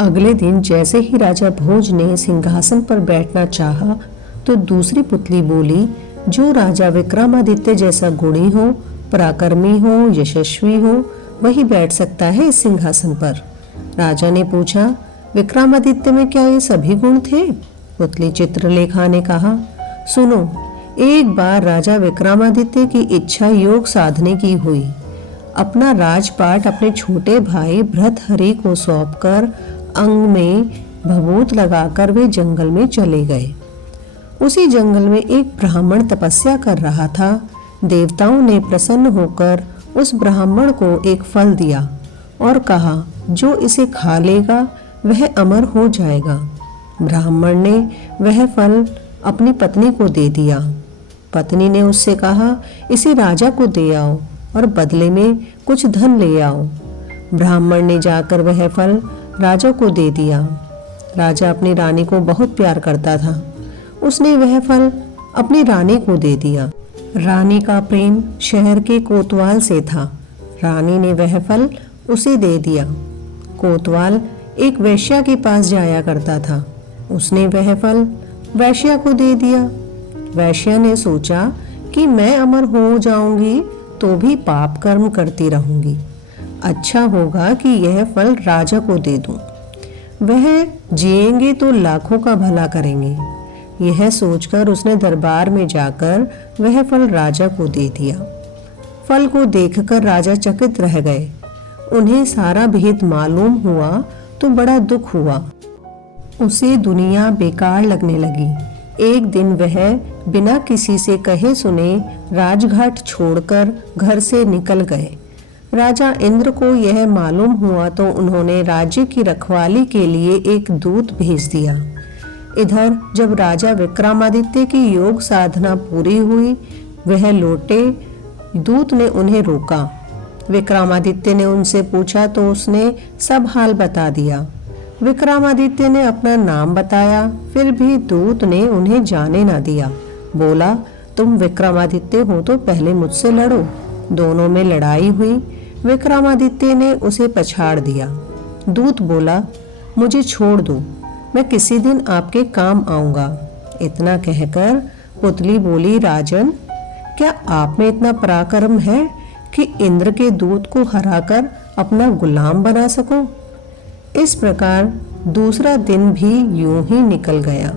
अगले दिन जैसे ही राजा भोज ने सिंहासन पर बैठना चाहा, तो दूसरी पुतली बोली, जो राजा विक्रमादित्य जैसा गुणी हो, पराक्रमी हो, यशस्वी हो, वही बैठ सकता है इस सिंहासन पर। राजा ने पूछा, विक्रमादित्य में क्या ये सभी गुण थे? पुतली चित्रलेखा ने कहा, सुनो, एक बार राजा विक्रमादित्य की इच्छा योग साधने की हुई। अपना राजपाट अपने छोटे भाई भृतहरि को सौंपकर अंग में भभूत लगाकर वे जंगल में चले गए। उसी जंगल में एक ब्राह्मण तपस्या कर रहा था। देवताओं ने प्रसन्न होकर उस ब्राह्मण को एक फल दिया और कहा, जो इसे खा लेगा वह अमर हो जाएगा। ब्राह्मण ने वह फल अपनी पत्नी को दे दिया। पत्नी ने उससे कहा, इसे राजा को दे आओ और बदले में कुछ धन ले आओ। ब्राह्मण ने जाकर वह फल राजा को दे दिया। राजा अपनी रानी को बहुत प्यार करता था। उसने वह फल अपनी रानी को दे दिया। रानी का प्रेम शहर के कोतवाल से था। रानी ने वह फल उसे दे दिया। कोतवाल एक वेश्या के पास जाया करता था। उसने वह फल वेश्या को दे दिया। वेश्या ने सोचा कि मैं अमर हो जाऊंगी तो भी पाप कर्म करती रहूंगी। अच्छा होगा कि यह फल राजा को दे दूं। वह जिएंगे तो लाखों का भला करेंगे। यह सोचकर उसने दरबार में जाकर वह फल राजा को दे दिया। फल को देखकर राजा चकित रह गए। उन्हें सारा भेद मालूम हुआ तो बड़ा दुख हुआ। उसे दुनिया बेकार लगने लगी। एक दिन वह बिना किसी से कहे सुने राजघाट छोड़कर घर से निकल गए। राजा इंद्र को यह मालूम हुआ तो उन्होंने राज्य की रखवाली के लिए एक दूत भेज दिया। इधर जब राजा विक्रमादित्य की योग साधना पूरी हुई, वह लौटे। दूत ने उन्हें रोका। विक्रमादित्य ने उनसे पूछा तो उसने सब हाल बता दिया। विक्रमादित्य ने अपना नाम बताया, फिर भी दूत ने उन्हें जाने न दिया। बोला, तुम विक्रमादित्य हो तो पहले मुझसे लड़ो। दोनों में लड़ाई हुई। विक्रमादित्य ने उसे पछाड़ दिया। दूत बोला, मुझे छोड़ दो, मैं किसी दिन आपके काम आऊंगा। इतना कहकर पुतली बोली, राजन, क्या आप में इतना पराक्रम है कि इंद्र के दूत को हराकर अपना गुलाम बना सको? इस प्रकार दूसरा दिन भी यूं ही निकल गया।